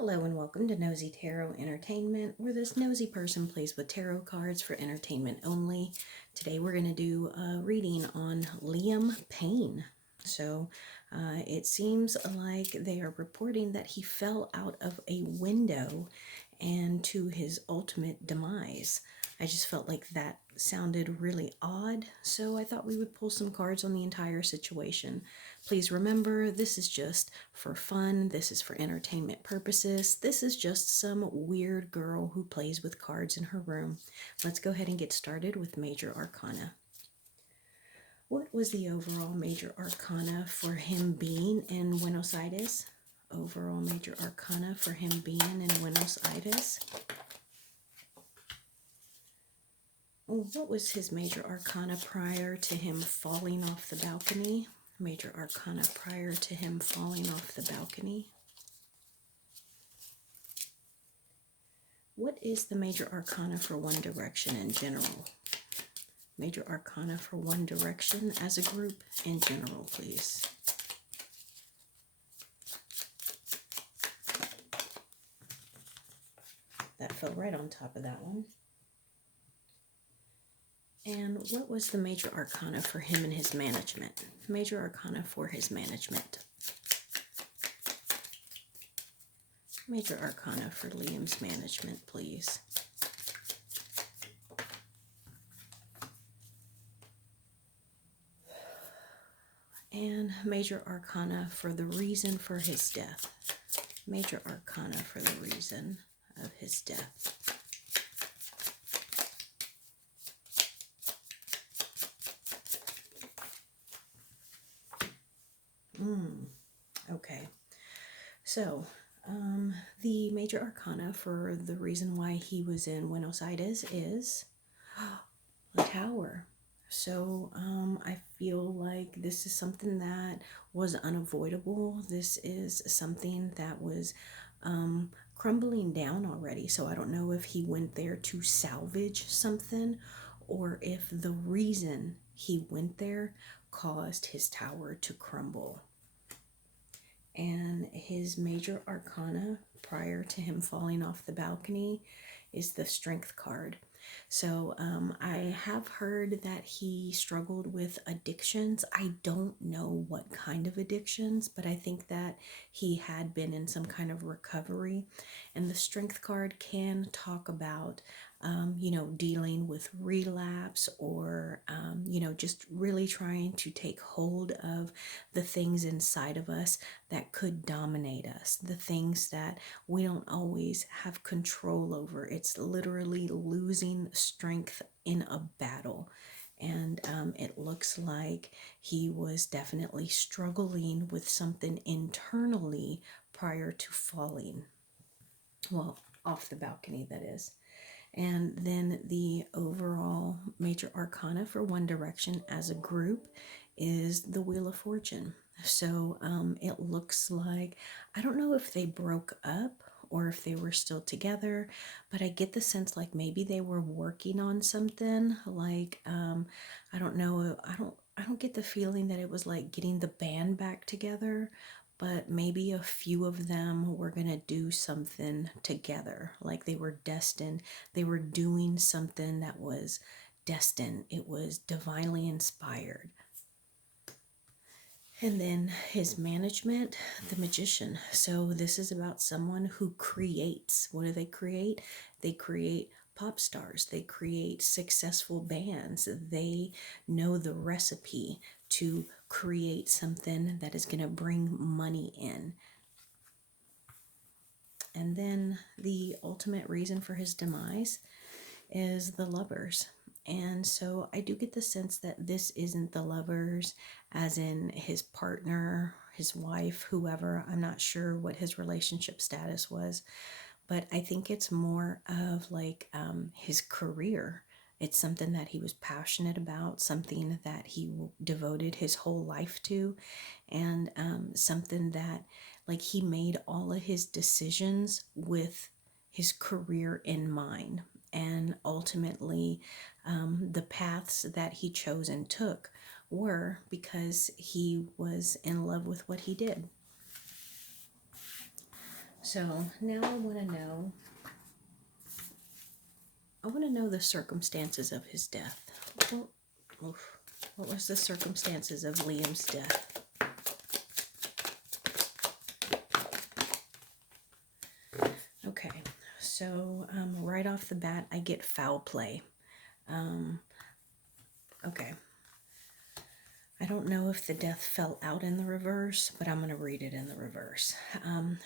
Hello and welcome to Nosy Tarot Entertainment, where this nosy person plays with tarot cards for entertainment only. Today we're going to do a reading on Liam Payne. It seems like they are reporting that he fell out of a window and to his ultimate demise. I just felt like that sounded really odd, so I thought we would pull some cards on the entire situation. Please remember, this is just for fun. This is for entertainment purposes. This is just some weird girl who plays with cards in her room. Let's go ahead and get started with Major Arcana. What was the overall Major Arcana for him being in Buenos Aires? Overall Major Arcana for him being in Buenos Aires. What was his Major Arcana prior to him falling off the balcony? Major Arcana prior to him falling off the balcony. What is the Major Arcana for One Direction in general? Major Arcana for One Direction as a group in general, please. That fell right on top of that one. And what was the Major Arcana for him and his management? Major Arcana for his management. Major Arcana for Liam's management, please. And Major Arcana for the reason for his death. Major Arcana for the reason of his death. Okay, so the Major Arcana for the reason why he was in Buenos Aires is the Tower. So I feel like this is something that was unavoidable. This is something that was crumbling down already. So I don't know if he went there to salvage something or if the reason he went there caused his tower to crumble. And his Major Arcana prior to him falling off the balcony is the Strength card. So I have heard that he struggled with addictions. I don't know what kind of addictions, but I think that he had been in some kind of recovery. And the Strength card can talk about dealing with relapse or, just really trying to take hold of the things inside of us that could dominate us, the things that we don't always have control over. It's literally losing strength in a battle. And it looks like he was definitely struggling with something internally prior to falling. Well, off the balcony, that is. And then the overall Major Arcana for One Direction as a group is the Wheel of Fortune. So it looks like, I don't know if they broke up or if they were still together, but I get the sense like maybe they were working on something. Like I don't know, I don't get the feeling that it was like getting the band back together, but maybe a few of them were going to do something together. Like they were destined. They were doing something that was destined. It was divinely inspired. And then his management, the Magician. So this is about someone who creates. What do they create? They create pop stars. They create successful bands. They know the recipe to create something that is going to bring money in. And then the ultimate reason for his demise is the Lovers. And so I do get the sense that this isn't the Lovers as in his partner, his wife, whoever. I'm not sure what his relationship status was, but I think it's more of like his career. It's something that he was passionate about, something that he devoted his whole life to, and something that like he made all of his decisions with his career in mind. And ultimately, the paths that he chose and took were because he was in love with what he did. So now I want to know the circumstances of his death. What was the circumstances of Liam's death? Okay, so right off the bat, I get foul play. Okay. I don't know if the death fell out in the reverse, but I'm going to read it in the reverse.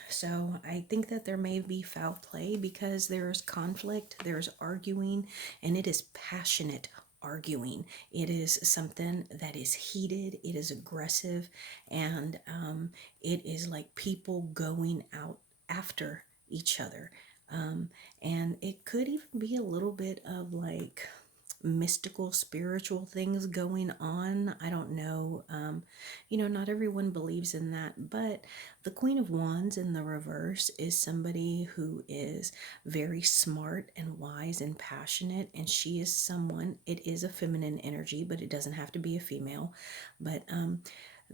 So I think that there may be foul play because there's conflict, there's arguing, and it is passionate arguing. It is something that is heated, it is aggressive, and it is like people going out after each other. And it could even be a little bit of like mystical spiritual things going on. I don't know. Not everyone believes in that, but the Queen of Wands in the reverse is somebody who is very smart and wise and passionate, and she is someone, it is a feminine energy, but it doesn't have to be a female. But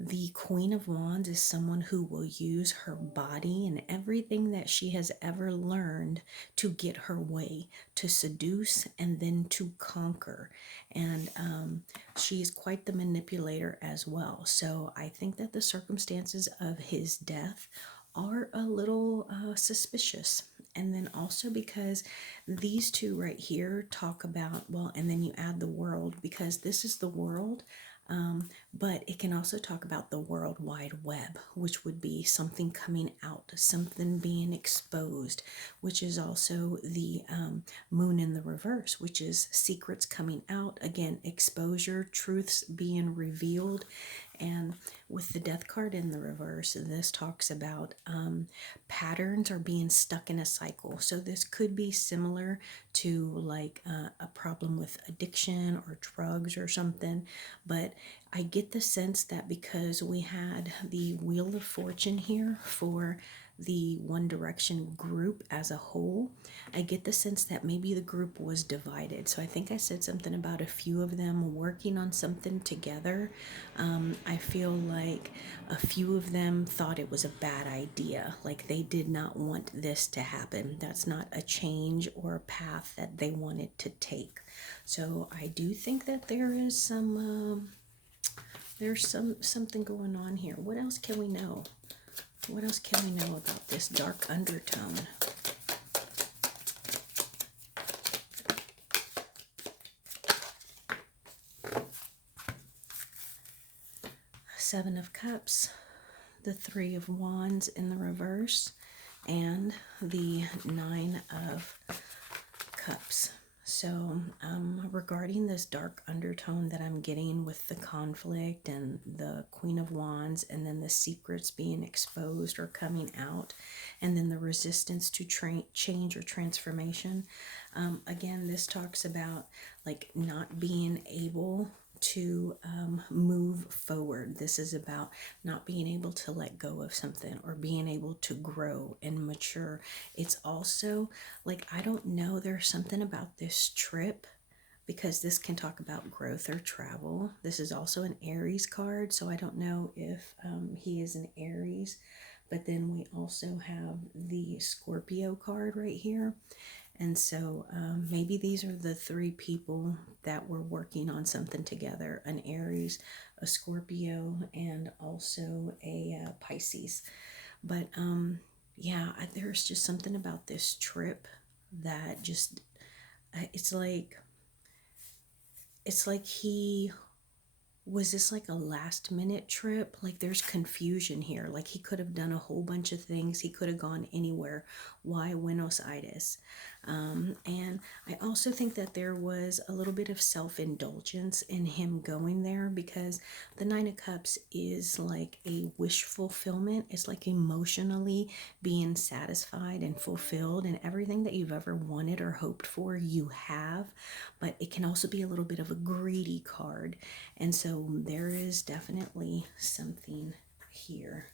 the Queen of Wands is someone who will use her body and everything that she has ever learned to get her way, to seduce and then to conquer. And she is quite the manipulator as well. So I think that the circumstances of his death are a little suspicious. And then also because these two right here talk about, well, and then you add the world, because this is the world. But it can also talk about the World Wide Web, which would be something coming out, something being exposed, which is also the moon in the reverse, which is secrets coming out. Again, exposure, truths being revealed. And with the death card in the reverse, this talks about patterns are being stuck in a cycle. So this could be similar to like a problem with addiction or drugs or something. But I get the sense that because we had the Wheel of Fortune here for the One Direction group as a whole, I get the sense that maybe the group was divided. So I think I said something about a few of them working on something together. I feel like a few of them thought it was a bad idea, like they did not want this to happen. That's not a change or a path that they wanted to take. So I do think that there is something going on here. What else can we know? What else can we know about this dark undertone? Seven of Cups, the Three of Wands in the reverse, and the Nine of Cups. So regarding this dark undertone that I'm getting with the conflict and the Queen of Wands, and then the secrets being exposed or coming out, and then the resistance to change or transformation. Again, this talks about like not being able to move forward. This is about not being able to let go of something or being able to grow and mature. It's also like, I don't know, there's something about this trip, because this can talk about growth or travel. This is also an Aries card, so I don't know if he is an Aries. But then we also have the Scorpio card right here. And so maybe these are the three people that were working on something together: an Aries, a Scorpio, and also a Pisces. But yeah, there's just something about this trip that just, it's like he was this like a last minute trip? Like there's confusion here. Like he could have done a whole bunch of things. He could have gone anywhere. Why Buenos Aires? And I also think that there was a little bit of self-indulgence in him going there, because the Nine of Cups is like a wish fulfillment. It's like emotionally being satisfied and fulfilled, and everything that you've ever wanted or hoped for, you have. But it can also be a little bit of a greedy card. And so there is definitely something here.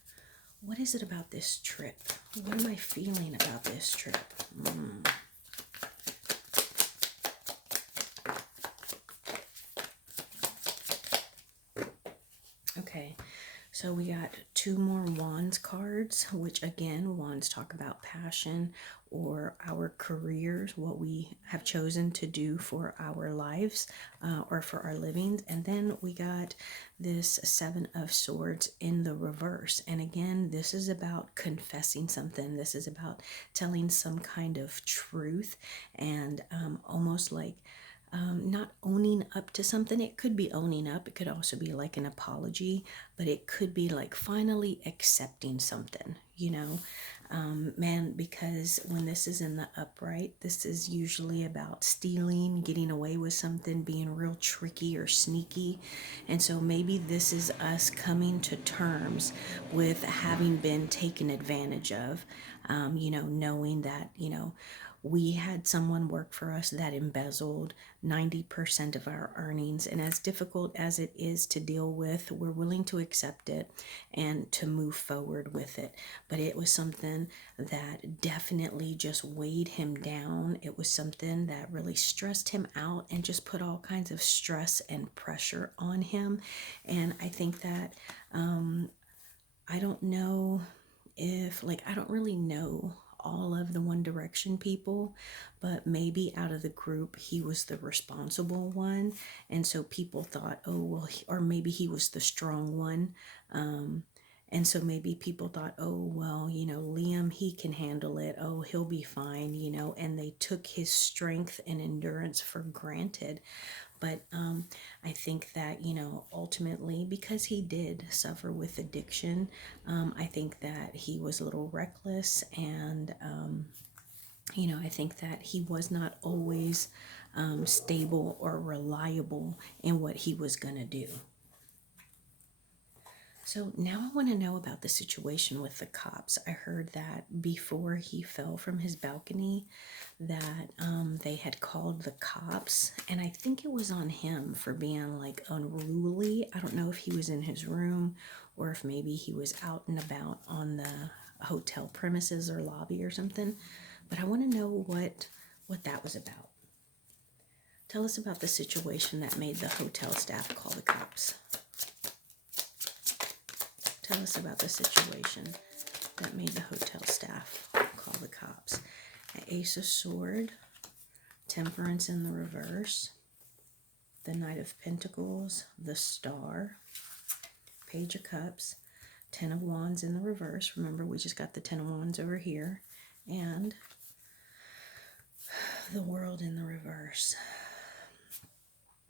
What is it about this trip? What am I feeling about this trip? Okay, so So we got two more wands cards, which again, wands talk about passion or our careers, what we have chosen to do for our lives or for our livings. And then we got this Seven of Swords in the reverse. And again, this is about confessing something. This is about telling some kind of truth and almost like not owning up to something. It could be owning up, it could also be like an apology, but it could be like finally accepting something, you know. Man, because when this is in the upright, this is usually about stealing, getting away with something, being real tricky or sneaky. And so maybe this is us coming to terms with having been taken advantage of, you know, knowing that, you know, we had someone work for us that embezzled 90% of our earnings. And as difficult as it is to deal with, we're willing to accept it and to move forward with it. But it was something that definitely just weighed him down. It was something that really stressed him out and just put all kinds of stress and pressure on him. And I think that I don't know if, like, I don't really know all of the One Direction people, but maybe out of the group, he was the responsible one. And so people thought, oh, well, or maybe he was the strong one. And so maybe people thought, oh, well, you know, Liam, he can handle it. Oh, he'll be fine, you know, and they took his strength and endurance for granted. But I think that, you know, ultimately, because he did suffer with addiction, I think that he was a little reckless. And, you know, I think that he was not always stable or reliable in what he was going to do. So now I want to know about the situation with the cops. I heard that before he fell from his balcony, that they had called the cops, and I think it was on him for being like unruly. I don't know if he was in his room or if maybe he was out and about on the hotel premises or lobby or something. But I want to know what that was about. Tell us about the situation that made the hotel staff call the cops. Tell us about the situation that made the hotel staff call the cops. Ace of Sword, Temperance in the reverse, the Knight of Pentacles, the Star, Page of Cups, Ten of Wands in the reverse. Remember, we just got the Ten of Wands over here. And the World in the reverse.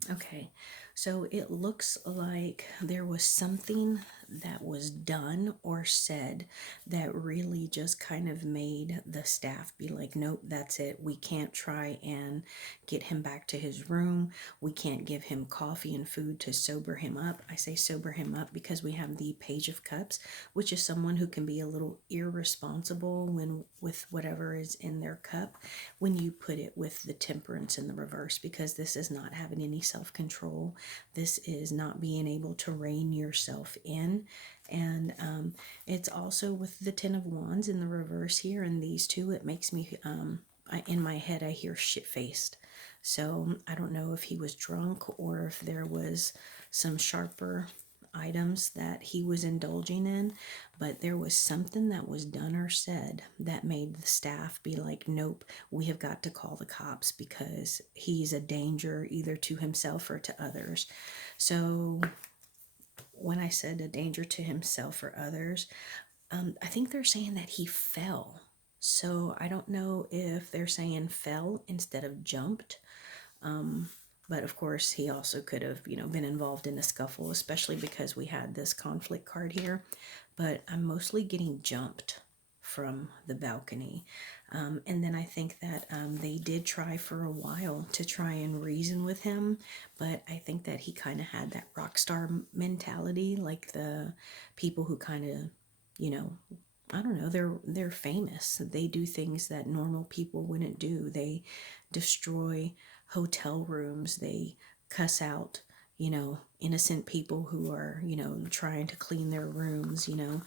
Okay, so it looks like there was something that was done or said that really just kind of made the staff be like, nope, that's it. We can't try and get him back to his room. We can't give him coffee and food to sober him up. I say sober him up because we have the Page of Cups, which is someone who can be a little irresponsible when with whatever is in their cup when you put it with the Temperance in the reverse, because this is not having any self-control. This is not being able to rein yourself in. And it's also with the Ten of Wands in the reverse here, and these two, it makes me, in my head, I hear shit-faced. So I don't know if he was drunk or if there was some sharper items that he was indulging in, but there was something that was done or said that made the staff be like, nope, we have got to call the cops because he's a danger either to himself or to others. So when I said a danger to himself or others, I think they're saying that he fell. So I don't know if they're saying fell instead of jumped. But of course, he also could have, you know, been involved in a scuffle, especially because we had this conflict card here. But I'm mostly getting jumped from the balcony. And then I think that they did try for a while to try and reason with him, but I think that he kind of had that rock star mentality, like the people who kind of, you know, I don't know, they're famous. They do things that normal people wouldn't do. They destroy hotel rooms. They cuss out, you know, innocent people who are, you know, trying to clean their rooms, you know.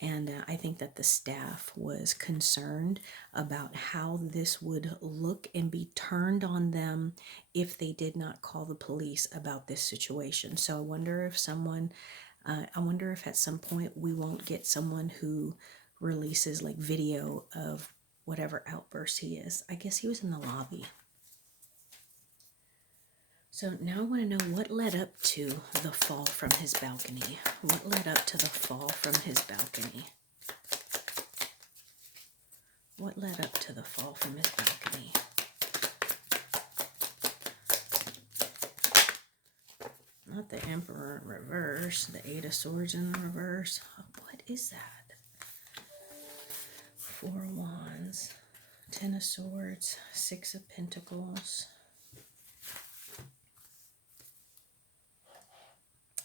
And I think that the staff was concerned about how this would look and be turned on them if they did not call the police about this situation. So I wonder if someone I wonder if at some point we won't get someone who releases like video of whatever outburst he is. I guess he was in the lobby. So now I want to know what led up to the fall from his balcony. What led up to the fall from his balcony? What led up to the fall from his balcony? Not the Emperor in reverse, the Eight of Swords in reverse. What is that? Four of Wands, Ten of Swords, Six of Pentacles.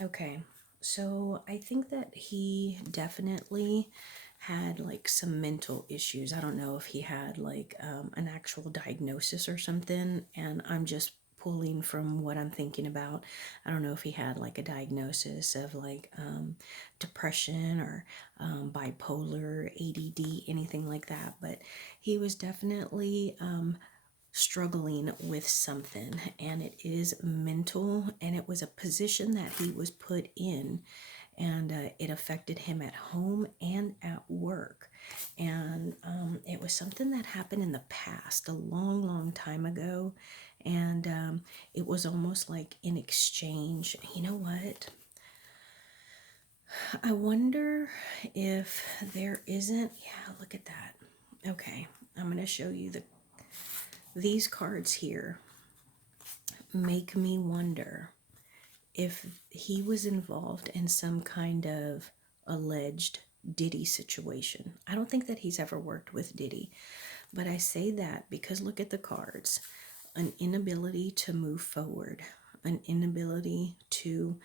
Okay, so I think that he definitely had like some mental issues. I don't know if he had like an actual diagnosis or something, and I'm just pulling from what I'm thinking about. I don't know if he had like a diagnosis of like depression or bipolar, ADD, anything like that, but he was definitely struggling with something, and it is mental, and it was a position that he was put in, and it affected him at home and at work. And it was something that happened in the past, a long time ago, and it was almost like in exchange. You know what? I wonder if there isn't, yeah, look at that. Okay, I'm going to show you these cards here make me wonder if he was involved in some kind of alleged Diddy situation. I don't think that he's ever worked with Diddy, but I say that because look at the cards. An inability to move forward, an inability to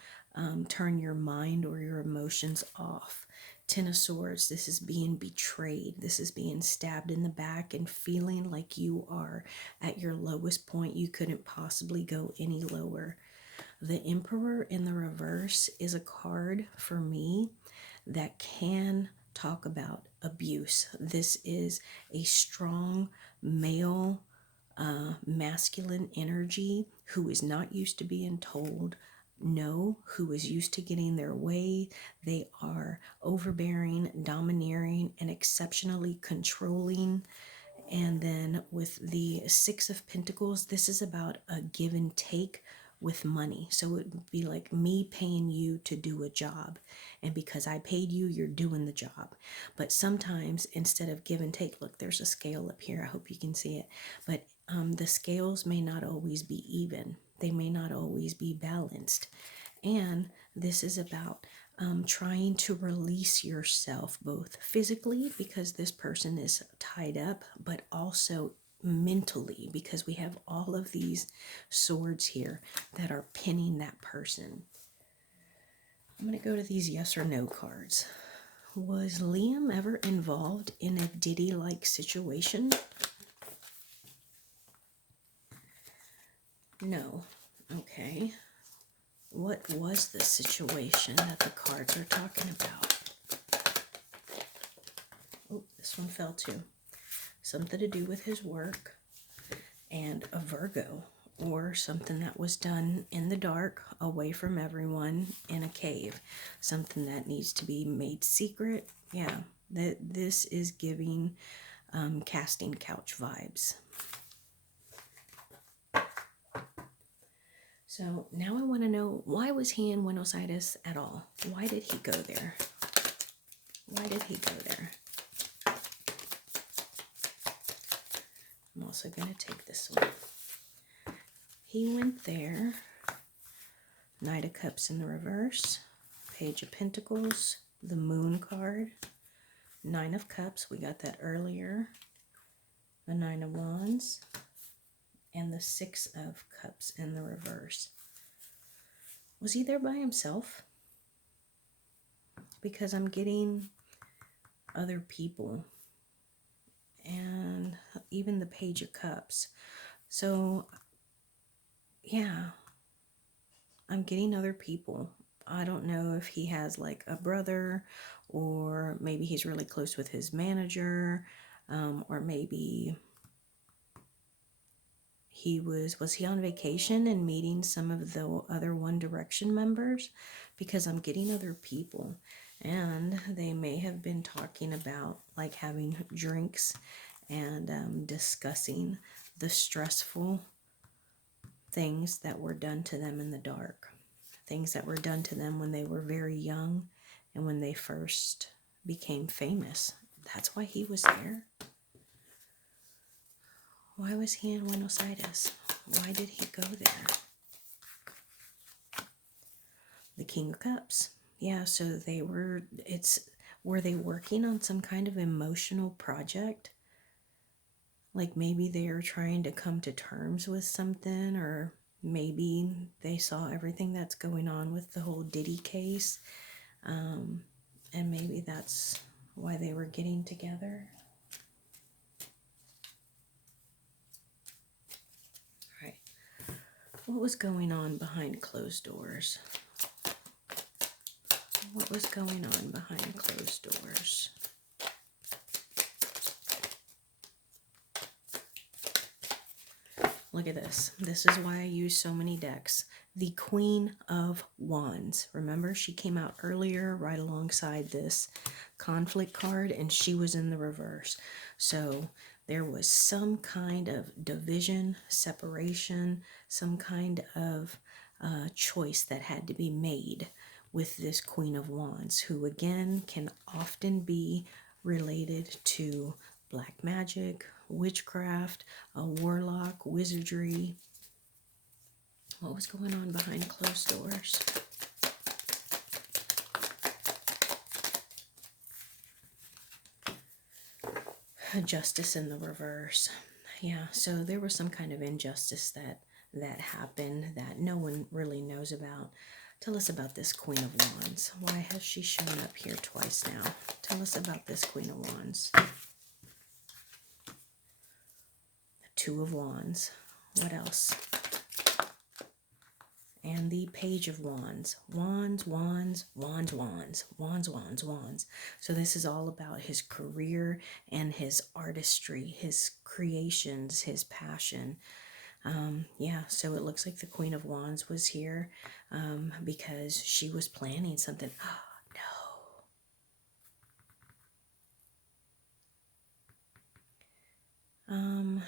turn your mind or your emotions off. Ten of Swords, this is being betrayed. This is being stabbed in the back and feeling like you are at your lowest point. You couldn't possibly go any lower. The Emperor in the reverse is a card for me that can talk about abuse. This is a strong male, masculine energy who is not used to being told no, who is used to getting their way. They are overbearing, domineering, and exceptionally controlling. And then with the Six of Pentacles, this is about a give and take with money. So it would be like me paying you to do a job. And because I paid you, you're doing the job. But sometimes instead of give and take, look, there's a scale up here. I hope you can see it. But the scales may not always be even. They may not always be balanced. And this is about trying to release yourself both physically because this person is tied up, but also mentally because we have all of these swords here that are pinning that person. I'm going to go to these yes or no cards. Was Liam ever involved in a Diddy-like situation? No. Okay. What was the situation that the cards are talking about? Oh, this one fell too. Something to do with his work and a Virgo, or something that was done in the dark, away from everyone, in a cave. Something that needs to be made secret. Yeah, this is giving casting couch vibes. So now I want to know, why was he in Buenos Aires at all? Why did he go there? Why did he go there? I'm also going to take this one. He went there. Knight of Cups in the reverse. Page of Pentacles. The Moon card. Nine of Cups. We got that earlier. The Nine of Wands. And the Six of Cups in the reverse. Was he there by himself? Because I'm getting other people. And even the Page of Cups. So, yeah. I'm getting other people. I don't know if he has like a brother, or maybe he's really close with his manager, or maybe was he on vacation and meeting some of the other One Direction members? Because I'm getting other people, and they may have been talking about like having drinks and discussing the stressful things that were done to them in the dark, things that were done to them when they were very young and when they first became famous. That's why he was there. Why was he in Buenos Aires? Why did he go there? The King of Cups. Yeah, so were they working on some kind of emotional project? Like maybe they were trying to come to terms with something, or maybe they saw everything that's going on with the whole Diddy case, and maybe that's why they were getting together. All right. What was going on behind closed doors? What was going on behind closed doors? Look at this. This is why I use so many decks. The Queen of Wands. Remember, she came out earlier right alongside this conflict card, and she was in the reverse. So there was some kind of division, separation, some kind of choice that had to be made with this Queen of Wands, who again can often be related to black magic, witchcraft, a warlock, wizardry. What was going on behind closed doors? Justice in the reverse. Yeah, so there was some kind of injustice that happened that no one really knows about. Tell us about this Queen of Wands. Why has she shown up here twice now? Tell us about this Queen of Wands. Two of Wands. What else? And the Page of Wands. Wands, wands, wands, wands, wands, wands, wands. So this is all about his career and his artistry, his creations, his passion. Yeah, so it looks like the Queen of Wands was here because she was planning something. Oh, no.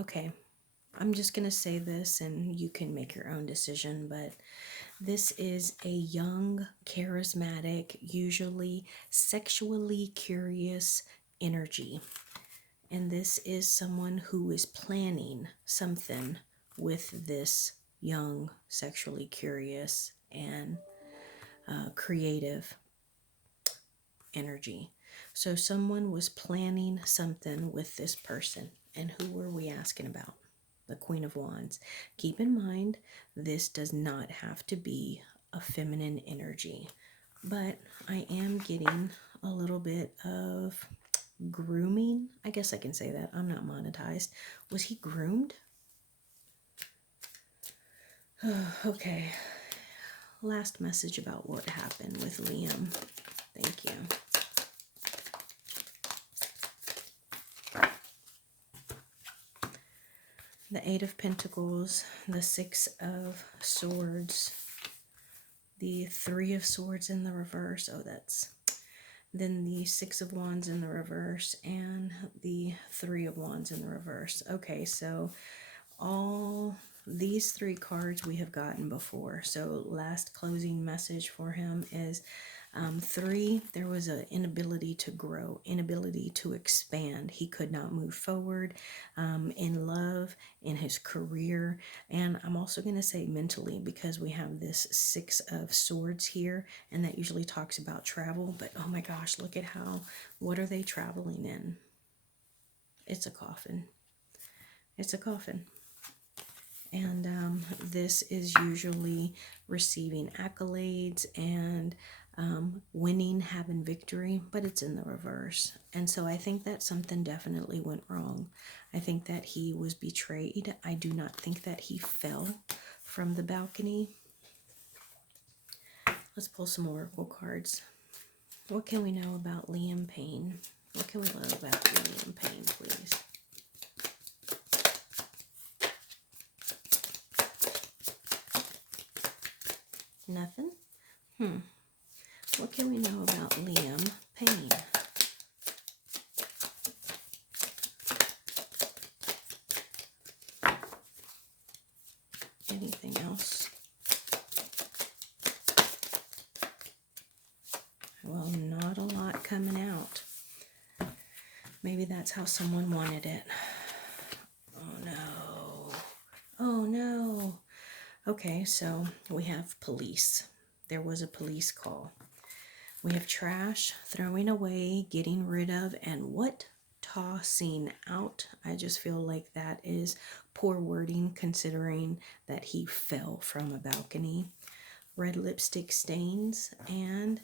Okay. I'm just going to say this and you can make your own decision, but this is a young, charismatic, usually sexually curious energy. And this is someone who is planning something with this young, sexually curious, and creative energy. So someone was planning something with this person. And who were we asking about? The Queen of Wands. Keep in mind, this does not have to be a feminine energy, but I am getting a little bit of grooming. I guess I can say that. I'm not monetized. Was he groomed? Okay. Last message about what happened with Liam. Thank you. The Eight of Pentacles, the Six of Swords, the Three of Swords in the reverse. Oh, that's... Then the Six of Wands in the reverse and the Three of Wands in the reverse. Okay, so all these three cards we have gotten before. So last closing message for him is 3, there was an inability to grow, inability to expand. He could not move forward in love, in his career, and I'm also going to say mentally, because we have this Six of Swords here, and that usually talks about travel, but oh my gosh, look at what are they traveling in? It's a coffin. It's a coffin. And this is usually receiving accolades and winning, having victory, but it's in the reverse. And so I think that something definitely went wrong. I think that he was betrayed. I do not think that he fell from the balcony. Let's pull some oracle cards. What can we know about Liam Payne? What can we know about Liam Payne, please? Nothing? What can we know about Liam Payne? Anything else? Well, not a lot coming out. Maybe that's how someone wanted it. Oh no. Oh no. Okay, so we have police. There was a police call. We have trash, throwing away, getting rid of, and what? Tossing out. I just feel like that is poor wording considering that he fell from a balcony. Red lipstick stains, and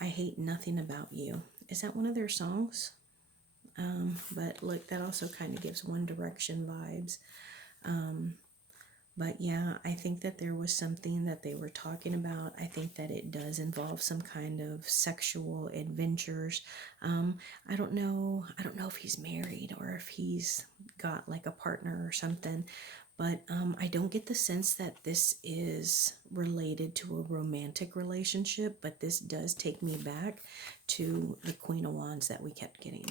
I hate nothing about you. Is that one of their songs? But look, that also kind of gives One Direction vibes. But yeah, I think that there was something that they were talking about. I think that it does involve some kind of sexual adventures. I don't know. I don't know if he's married or if he's got like a partner or something. But I don't get the sense that this is related to a romantic relationship. But this does take me back to the Queen of Wands that we kept getting.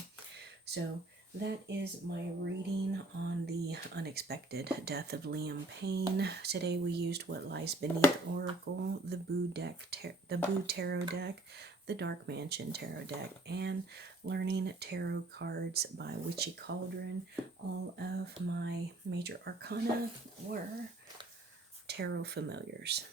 So that is my reading on the unexpected death of Liam Payne. Today we used What Lies Beneath Oracle, the Boo Tarot deck, the Dark Mansion Tarot deck, and Learning Tarot Cards by Witchy Cauldron. All of my major arcana were tarot familiars.